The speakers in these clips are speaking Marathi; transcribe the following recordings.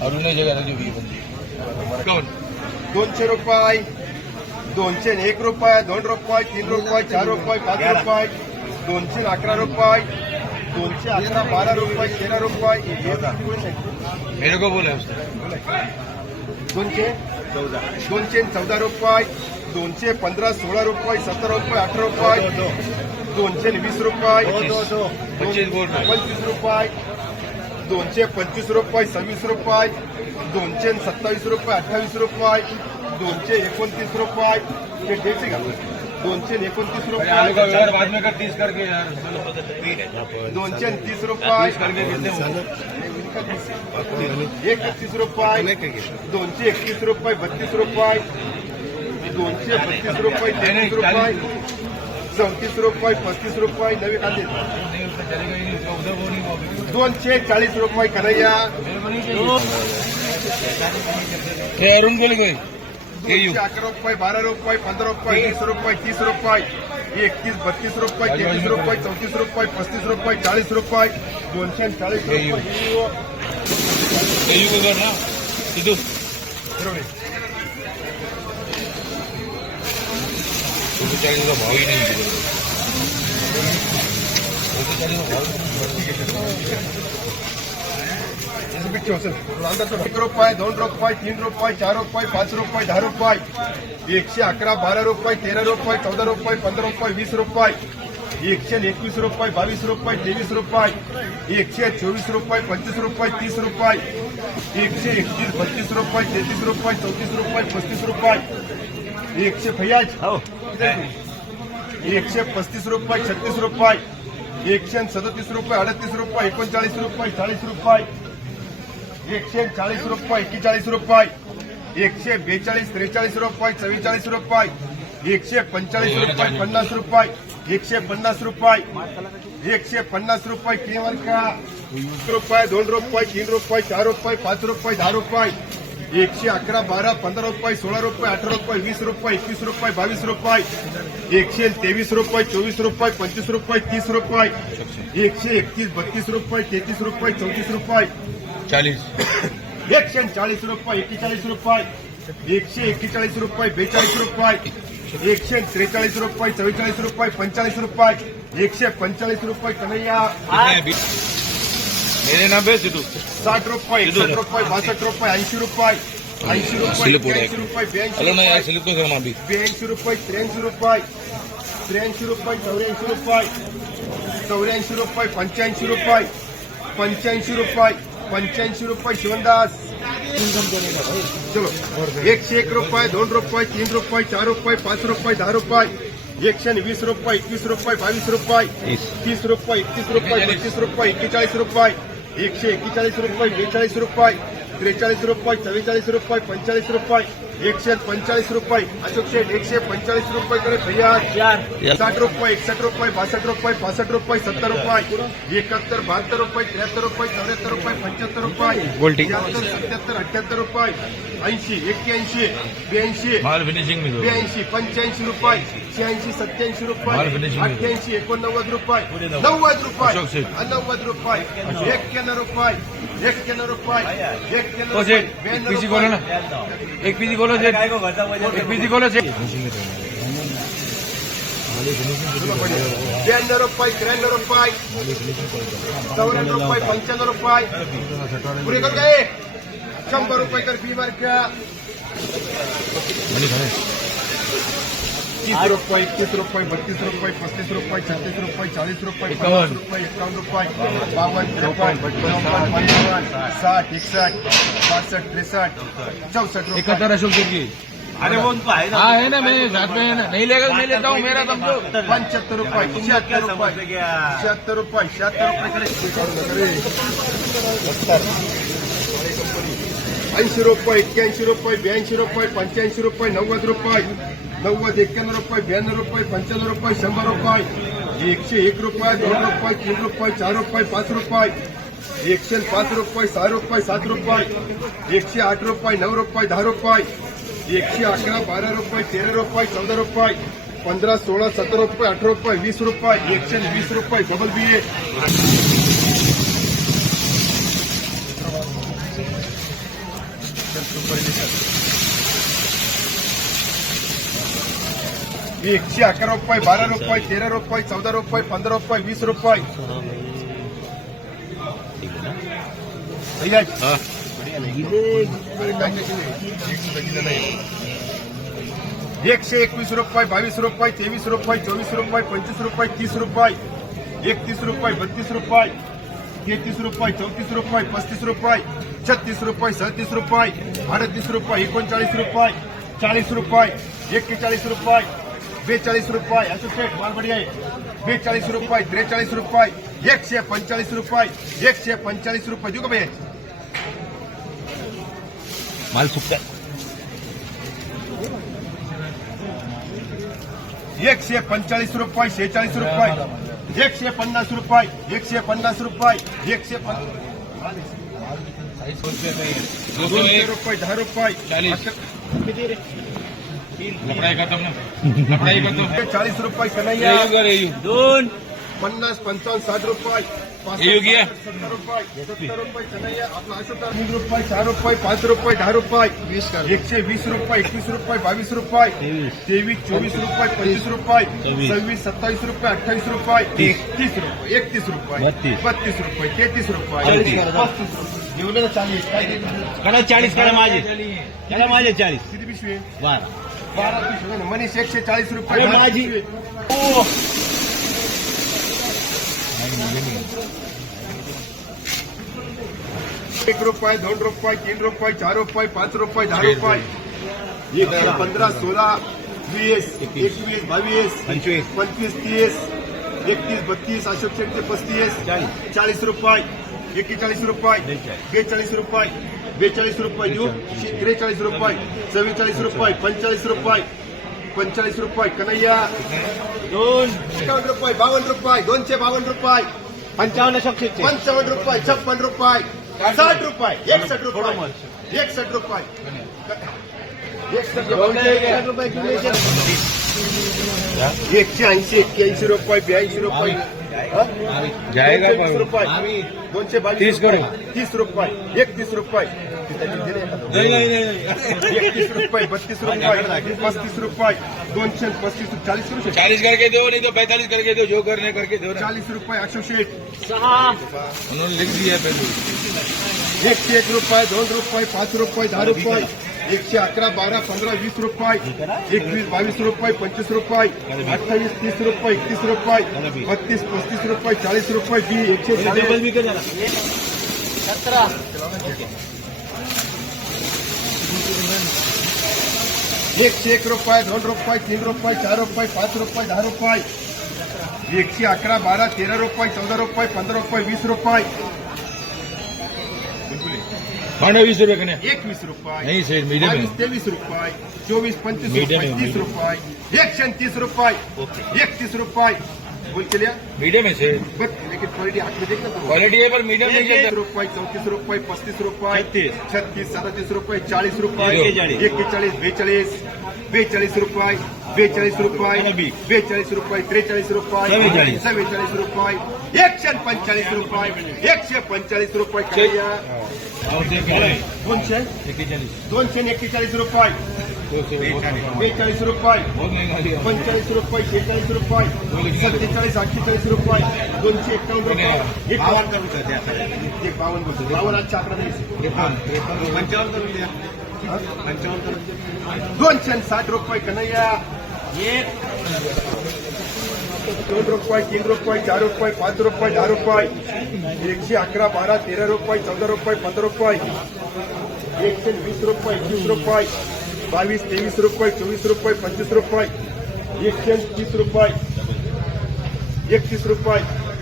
अरुण जगह 200 रुपये, 201 रुपये, 2 रुपये, 3 रुपये, 4 रुपये, 5 रुपये, 211 रुपये, 211, 12 रुपये, 13 रुपये. मेरे को बोला 214 रुपये, 215, 16 रुपये, 17 रुपये, 18 रुपये, 220 रुपये, 25 रुपये, 225 रुपये, 26 रुपये, 227 रुपये, 28 रुपये, 229 रुपये, 229 रुपये, बाद में कर 30 करके यार 230 रुपये, 31 रुपये, 231 रुपये, 32 रुपये, 232 रुपये, 33 रुपये, 34 रुपये, 35 रुपये, नवे कांदे 240 रुपये कन्हैया. अरुण बोल गए 11 रुपये, 12 रुपये, 15 रुपये, 20 रुपये, 30 रुपये, 31, 32 रुपये, 33 रुपये, 34 रुपये, 35 रुपये, 40 रुपये, 240 रुपये. भाव ही नहीं 1 रुपये, 2 रुपये, 3 रुपये, 4 रुपये, 5 रुपये, 10 रुपये, 111, 12 रुपये, 13 रुपये, 14 रुपये, 15 रुपये, 20 रुपये, 121 रुपये, 22 रुपये, 23 रुपये, 124 रुपये, 25 रुपये, 30 रुपये, 131, 32 रुपये, 33 रुपये, 34 रुपये, 35 रुपये, 135 रुपये, 36 रुपये, 137 रुपये, 38 रुपये, 39 रुपये, 40 रुपये, 140 रुपये, 41 रुपये, 142, 43 रुपये, 44 रुपये, 145 रुपये, 50 रुपये, 150 रुपये, 150 रुपये, केवल का 1 रुपये, 2 रुपये, 3 रुपये, 4 रुपये, 5 रुपये, 10 रुपये, 111, 12, 15 रुपये, 16 रुपये, 18 रुपये, 20 रुपये, 21 रुपये, 22 रुपये, 123 रुपये, 24 रुपये, 25 रुपये, 30 रुपये, 131, 32 रुपये, 33 रुपये, 34 रुपये, 40, 140 रुपये, 41 रुपये, 141 रुपये, 42 रुपये, 143 रुपये, 44 रुपये, 45 रुपये, 145 रुपये कन्हैया. मेरे नाम पे 60 रुपये, 61 रुपये, 62 रुपये, 80 रुपये, 80 रुपये, 81 रुपये, 82 रुपये, 83 रुपये, 83 रुपये, 84 रुपये, 84 रुपये, 85 रुपये, 85 रुपये, 85 रुपये, शिवनदास. चलो 101 रुपये, 2 रुपये, 3 रुपये, 4 रुपये, 5 रुपये, 10 रुपये, 120 रुपये, 21 रुपये, 22 रुपये, 30 रुपये, 31 रुपये, 32 रुपये, 41 रुपये, 141 रुपये, 42 रुपये, 43 रुपये, 44 रुपये, 45 रुपये, 145 रुपये, अशोक शेठ 145 रुपये करे भैया. 60 रुपये, 61 रुपये, 62 रुपये, 65 रुपये, 70 रुपये, 71, 72 रुपये, 73 रुपये, 74 रुपये, 75 रुपये, 76, 77, 78 रुपये, 80, 81, 82, माल फिनिशिंग में 82, 85 रुपये, 86, 87 रुपये, 88, 89 रुपये, 90 रुपये, 90 रुपये, 91 रुपये, 91 रुपये, 91 रुपये, पीसी खोलो ना, एक पीसी खोलो से, एक पीसी खोलो से. 92 रुपये, 93 रुपये, 54 रुपये, 95 रुपये, पुरे कर गए 100 रुपये कर फी मार का. 30 रुपये, 31 रुपये, 32 रुपये, 35 रुपये, 36 रुपये, 40 रुपये, 50 रुपये, 51 रुपये, 52 रुपये, 55, 60, 61, 62, 63, 64 रुपये. 71 अशोक शेठ की. अरे वो उनको है ना. हाँ है ना, मेरे साथ में है ना. नहीं लेगा मैं लेता हूँ, मेरा समझो. 75 रुपये, 76 रुपये, 76 रुपये, 76 रुपये, 80 रुपये, 81 रुपये, 82 रुपये, 85 रुपये, 90 रुपये, 90, 91 रुपये, 92 रुपये, 95 रुपये, 100 रुपये, 101 रुपये, 2 रुपये, 3 रुपये, 4 रुपये, 5 रुपये, 105 रुपये 6 रुपये 7 रुपये 108 रुपये 9 रुपये 10 रुपये 111 12 रुपये 13 रुपये 14 रुपये 15 16 17 रुपये 18 रुपये 20 रुपये 120 रुपये डबल BA 111 रुपये 12 रुपये 13 रुपये 14 रुपये 15 रुपये 20 रुपये भैया 121 रुपये 22 रुपये 23 रुपये 24 रुपये 25 रुपये 30 रुपये 31 रुपये 32 रुपये 33 रुपये 34 रुपये 35 रुपये 36 रुपये 37 रुपये 38 रुपये 39 रुपये 40 रुपये 41 रुपये 42 रुपये असोसिएट माल बढ़िया है 42 रुपये 43 रुपये 145 रुपये 145 रुपये देऊ का भैया माल सुकता 145 रुपये 46 रुपये 150 रुपये 150 रुपये 150 200 रुपये 10 रुपये 40 रुपये कन्हैया 50 55 60 रुपये 70 रुपये 70 रुपये कन्हैया आपला 80 रुपये 4 रुपये 5 रुपये 10 रुपये 120 रुपये 21 रुपये 22 रुपये 23 24 रुपये 25 रुपये 26 27 रुपये 28 रुपये 30 रुपये 31 रुपये 32 रुपये 33 रुपये 35 जेवलेलं 40 काय कडा 40 कडा माझे 40 किती पिशवी 12 पिशवी मनीष 140 रुपये माझी 1 रुपये 2 रुपये 3 रुपये 4 रुपये 5 रुपये 10 रुपये 15 16 20 21 22 25 30 31 32 अशोक शेट्टी 35 40 रुपये 41 रुपये 42 रुपये 42 रुपये देऊ 43 रुपये 44 रुपये 45 रुपये 45 रुपये कन्हैया 51 रुपये 52 रुपये 252 रुपये 55 शक्ती 55 रुपये 56 रुपये 60 रुपये 61 रुपये 61 रुपये 180 रुपये 82 रुपये जाएगा 220 रुपये 222 करो 30 रुपये 31 रुपये 31 रुपये 32 रुपये 35 रुपये 235 40 रुपये 40 करके दो नहीं तो 45 करके दो जो करने करके दो 40 रुपये अशोक शेठ उन्होंने लिख दिया पहले 101 रुपये 2 रुपये 5 रुपये 10 रुपये 111 12 15 20 रुपये 21 22 रुपये 25 रुपये 28 30 रुपये 31 रुपये 32 35 रुपये 40 रुपये 101 रुपये 2 रुपये 3 रुपये 4 रुपये 5 रुपये 10 रुपये 111 12 13 रुपये 14 रुपये 15 रुपये 20 रुपये 20 रुपये कने 21 रुपये नहीं सर मीडियम 23 रुपये 24 25 रुपये 30 रुपये 130 रुपये 31 रुपये बोल के लिया मीडियम है सर लेकिन क्वालिटी हाथ में देखना क्वालिटी है पर मीडियम नहीं 31 रुपये 34 रुपये 35 रुपये 36 37 रुपये 40 रुपये 41 42 42 रुपये 42 रुपये 42 रुपये 43 रुपये 47 रुपये 145 रुपये 145 रुपये 241 रुपये 42 रुपये 45 रुपये 46 रुपये 47 48 रुपये 251 रुपये 52 बोलतो 52 आजच्या आकडा द्यायचे 260 रुपये कन्हैया 2 रुपये 3 रुपये 4 रुपये 5 रुपये 10 रुपये 111 12 13 रुपये 14 रुपये 15 रुपये 120 रुपये 21 रुपये 22 23 रुपये 24 रुपये 25 रुपये 130 रुपये 31 रुपये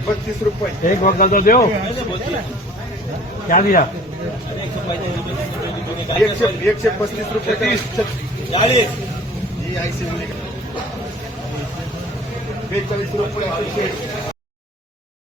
32 रुपये एक वक्त तो दो क्या दिया 135 रुपये 42 रुपये